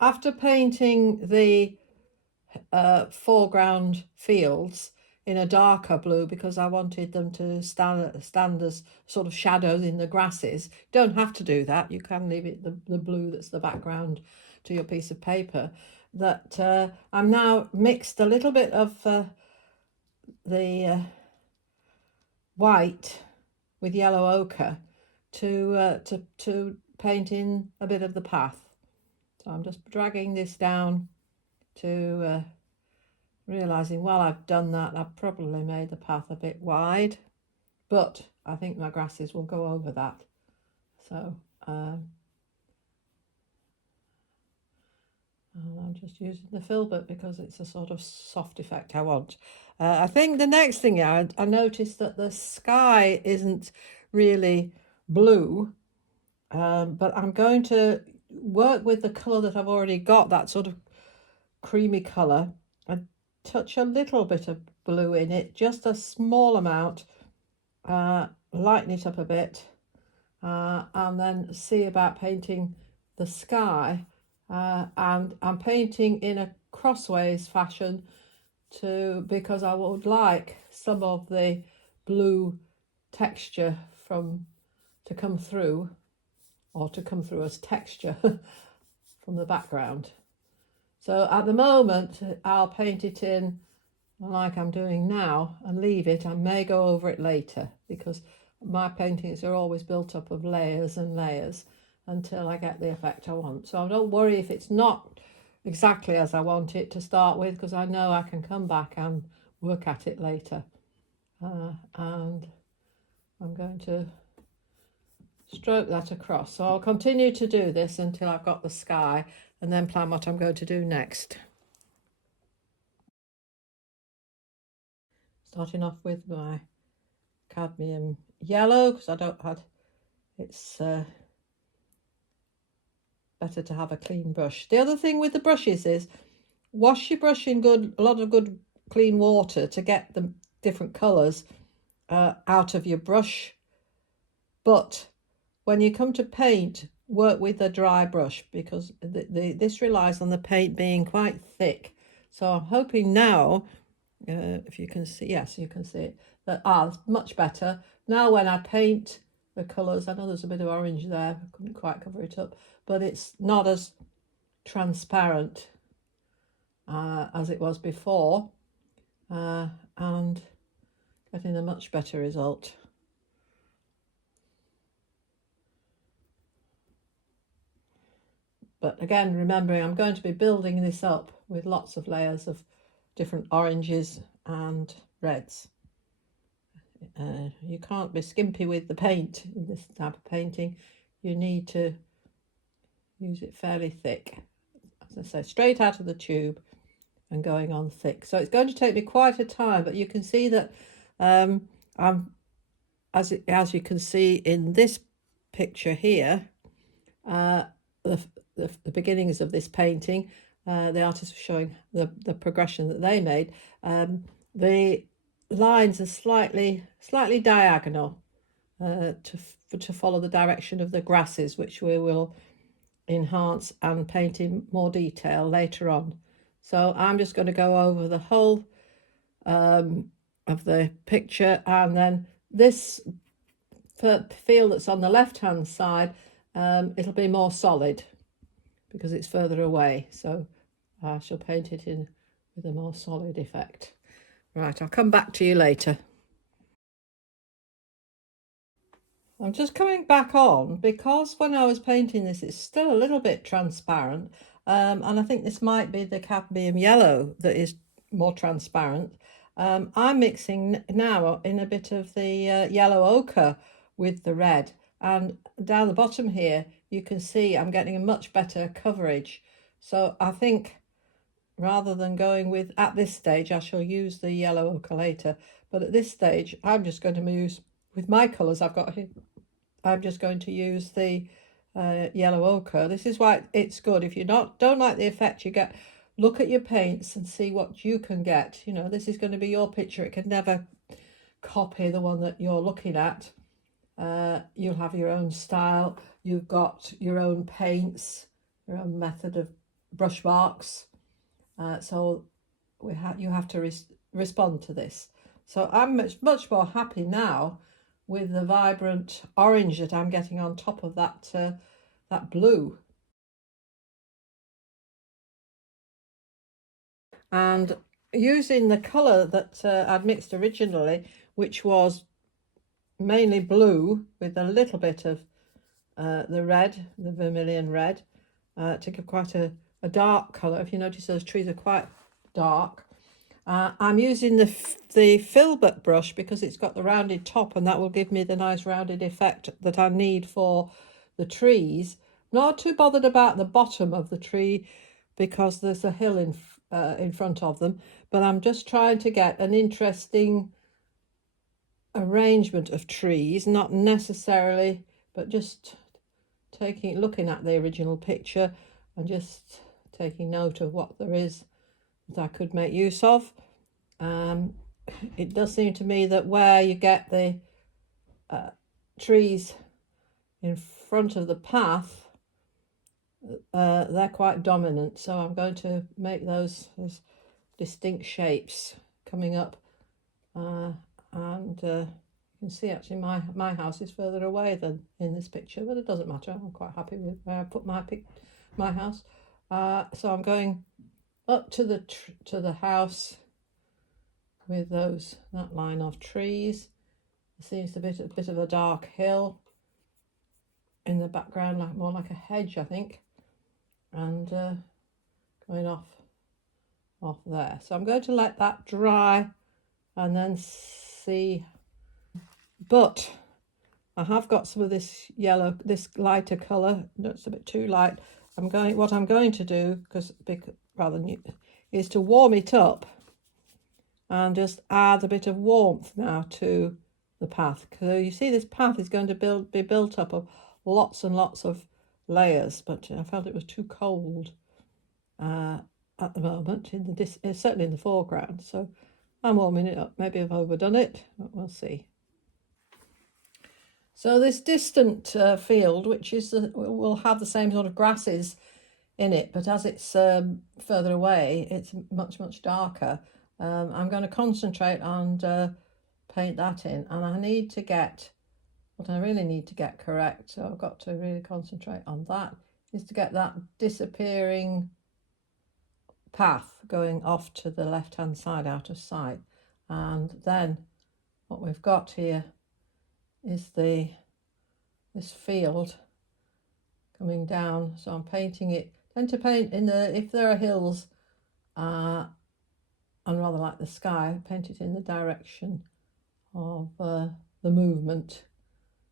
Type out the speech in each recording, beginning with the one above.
after painting the foreground fields in a darker blue, because I wanted them to stand as sort of shadows in the grasses. You don't have to do that. You can leave it the blue that's the background to your piece of paper. That I'm now mixed a little bit of the white with yellow ochre to paint in a bit of the path. So I'm just dragging this down to realizing while I've done that, I've probably made the path a bit wide, but I think my grasses will go over that. So I'm just using the filbert because it's a sort of soft effect I want. I think the next thing I noticed that the sky isn't really blue, but I'm going to work with the colour that I've already got, that sort of creamy colour, and touch a little bit of blue in it, just a small amount, lighten it up a bit, and then see about painting the sky. And I'm painting in a crossways fashion because I would like some of the blue texture to come through, or to come through as texture from the background. So at the moment, I'll paint it in like I'm doing now and leave it. I may go over it later because my paintings are always built up of layers and layers until I get the effect I want. So don't worry if it's not exactly as I want it to start with, because I know I can come back and work at it later. And I'm going to stroke that across. So I'll continue to do this until I've got the sky and then plan what I'm going to do next. Starting off with my cadmium yellow, because I don't have, it's better to have a clean brush. The other thing with the brushes is wash your brush in a lot of good clean water to get the different colours out of your brush. But when you come to paint, work with a dry brush, because this relies on the paint being quite thick. So I'm hoping now, if you can see, yes, you can see it, that it's much better. Now when I paint the colours, I know there's a bit of orange there, I couldn't quite cover it up, but it's not as transparent as it was before, and getting a much better result. But again, remembering I'm going to be building this up with lots of layers of different oranges and reds. You can't be skimpy with the paint in this type of painting. You need to use it fairly thick, as I say, straight out of the tube and going on thick. So it's going to take me quite a time, but you can see that I'm, as you can see in this picture here, the beginnings of this painting, the artist was showing the progression that they made. The lines are slightly diagonal to follow the direction of the grasses, which we will enhance and paint in more detail later on. So I'm just going to go over the whole of the picture, and then this field that's on the left hand side, it'll be more solid because it's further away, so I shall paint it in with a more solid effect. Right, I'll come back to you later. I'm just coming back on because when I was painting this, it's still a little bit transparent, and I think this might be the cadmium yellow that is more transparent. I'm mixing now in a bit of the yellow ochre with the red, and down the bottom here you can see I'm getting a much better coverage. So I think rather than going with, at this stage, I shall use the yellow ochre later, but at this stage I'm just going to use, with my colours I've got here, I'm just going to use the yellow ochre. This is why it's good. If you don't like the effect you get, look at your paints and see what you can get. You know, this is going to be your picture. It can never copy the one that you're looking at. You'll have your own style. You've got your own paints, your own method of brush marks. So you have to respond to this. So I'm much more happy now with the vibrant orange that I'm getting on top of that blue. And using the colour that I'd mixed originally, which was mainly blue with a little bit of the red, the vermilion red, to give quite a dark colour. If you notice, those trees are quite dark. I'm using the filbert brush because it's got the rounded top, and that will give me the nice rounded effect that I need for the trees. Not too bothered about the bottom of the tree because there's a hill in front of them, but I'm just trying to get an interesting arrangement of trees, not necessarily, but just looking at the original picture and just taking note of what there is that I could make use of. It does seem to me that where you get the trees in front of the path, they're quite dominant, so I'm going to make those as distinct shapes coming up, and you can see actually my house is further away than in this picture, but it doesn't matter. I'm quite happy with where I put my house. So I'm going up to the house with that line of trees. It seems a bit of a dark hill in the background, more like a hedge, I think, and going off there. So I'm going to let that dry and then see. But I have got some of this yellow, this lighter colour. It's a bit too light. What I'm going to do, rather new, is to warm it up and just add a bit of warmth now to the path. So you see, this path is going to be built up of lots and lots of layers, but I felt it was too cold at the moment, certainly in the foreground. So I'm warming it up. Maybe I've overdone it, but we'll see. So this distant field, which will have the same sort of grasses in it, but as it's further away, it's much darker. I'm going to concentrate on paint that in, and I need to get what I really need to get correct. So I've got to really concentrate on that, is to get that disappearing path going off to the left-hand side out of sight. And then what we've got here is this field coming down. So I'm painting it. Tend to paint if there are hills and rather like the sky, paint it in the direction of the movement.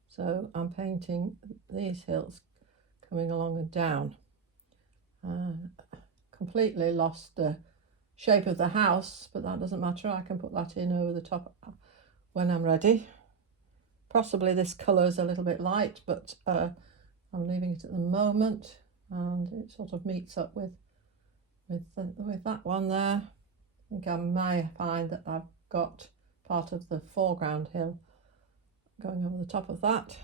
So I'm painting these hills coming along and down. Completely lost the shape of the house, but that doesn't matter. I can put that in over the top when I'm ready. Possibly this colour is a little bit light, but I'm leaving it at the moment, and it sort of meets up with that one there. I think I may find that I've got part of the foreground hill going over the top of that.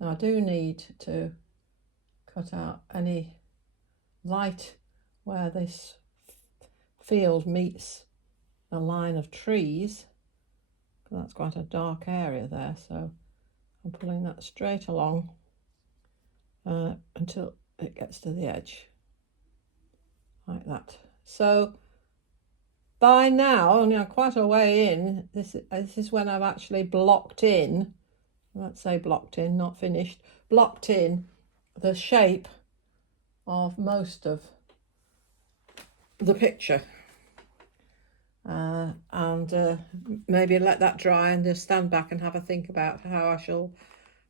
Now I do need to cut out any light where this field meets a line of trees. That's quite a dark area there, so I'm pulling that straight along until it gets to the edge, like that. So by now, quite a way in, this is when I've actually blocked in, let's say blocked in, not finished, blocked in the shape of most of the picture. And maybe let that dry and just stand back and have a think about how I shall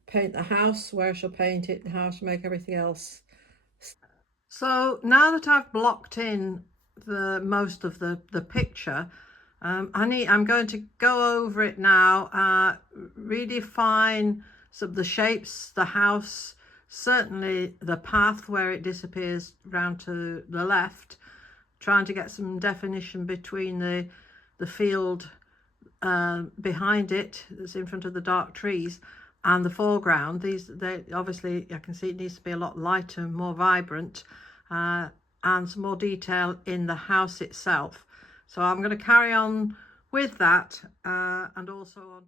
paint the house, where I shall paint it, and how I shall make everything else. So now that I've blocked in the most of the picture, I'm going to go over it now, redefine some of the shapes, the house, certainly the path where it disappears round to the left, trying to get some definition between the field behind it that's in front of the dark trees and the foreground. They obviously, I can see it needs to be a lot lighter and more vibrant, and some more detail in the house itself. So I'm going to carry on with that and also on